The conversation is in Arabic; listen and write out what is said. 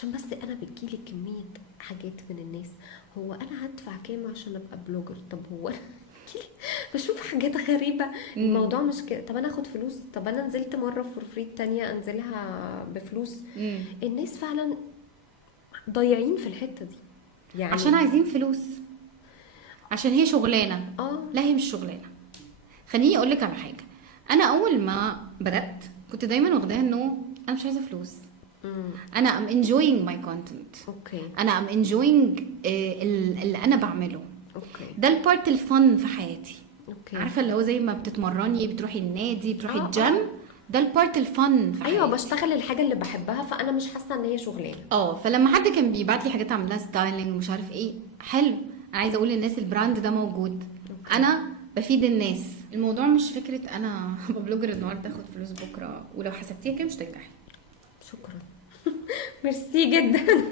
عشان بس انا بتجيلي كميه حاجات من الناس، هو انا هدفع كام عشان ابقى بلوجر؟ طب هو أنا بشوف حاجات غريبه. امم. الموضوع مش كده، طب انا اخد فلوس؟ طب انا نزلت مره فور فري، التانية انزلها بفلوس. امم. الناس فعلا ضايعين في الحته دي يعني. عشان عايزين فلوس، عشان هي شغلانه. اه. لا هي مش شغلانه. خليني اقول لك على حاجه. انا اول ما بدات كنت دايما واخداها انه انا مش عايزه فلوس. امم. انا ام enjoying my content. اوكي. انا ام enjoying اللي انا بعمله. اوكي. ده البارت الفن في حياتي. اوكي. عارفه اللي هو زي ما بتتمرني، بتروحي النادي، بتروحي اه. الجيم. اه. ده البارت الفن في ايوه، حياتي. بشتغل الحاجه اللي بحبها، فانا مش حاسه ان هي شغلانه. فلما حد كان بيبعت لي حاجات اعمل لها ستايلنج ومش عارف ايه، حلو. انا عايزه اقول للناس البراند ده موجود. اوكي. انا بفيد الناس. الموضوع مش فكره انا هبقى بلوجر النهارده اخد فلوس بكره، ولو حسبتيها كده مش تنجحي. شكرا. ميرسي جدا.